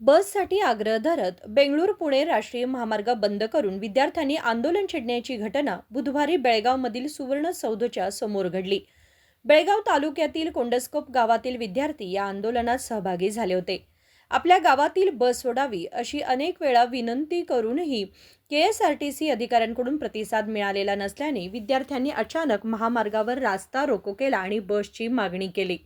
बससाठी आग्रह धरत बेंगळूर पुणे राष्ट्रीय महामार्ग बंद करून विद्यार्थ्यांनी आंदोलन छेडण्याची घटना बुधवारी बेळगावमधील सुवर्ण सौधच्या समोर घडली. बेळगाव तालुक्यातील कोंडस्कोप गावातील विद्यार्थी या आंदोलनात सहभागी झाले होते. आपल्या गावातील बस सोडावी अशी अनेक वेळा विनंती करूनही K S R T C अधिकाऱ्यांकडून प्रतिसाद मिळालेला नसल्याने विद्यार्थ्यांनी अचानक महामार्गावर रास्ता रोको केला आणि बसची मागणी केली.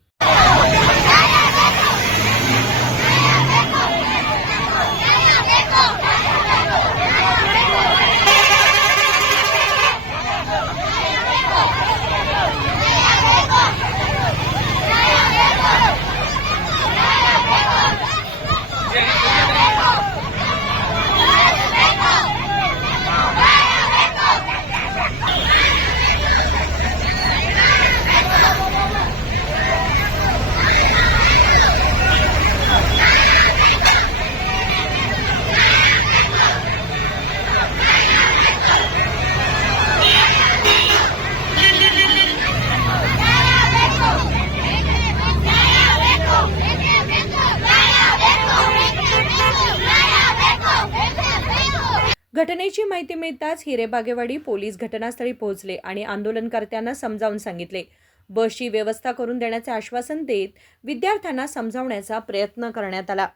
घटनेची माहिती मिळताच हिरेबागेवाडी पोलीस घटनास्थळी पोहोचले आणि आंदोलनकर्त्यांना समजावून सांगितले. बसची व्यवस्था करून देण्याचे आश्वासन देत विद्यार्थ्यांना समजावण्याचा प्रयत्न करण्यात आला.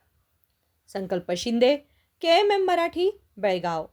Sankalp Shinde K M M Marathi Belgaum.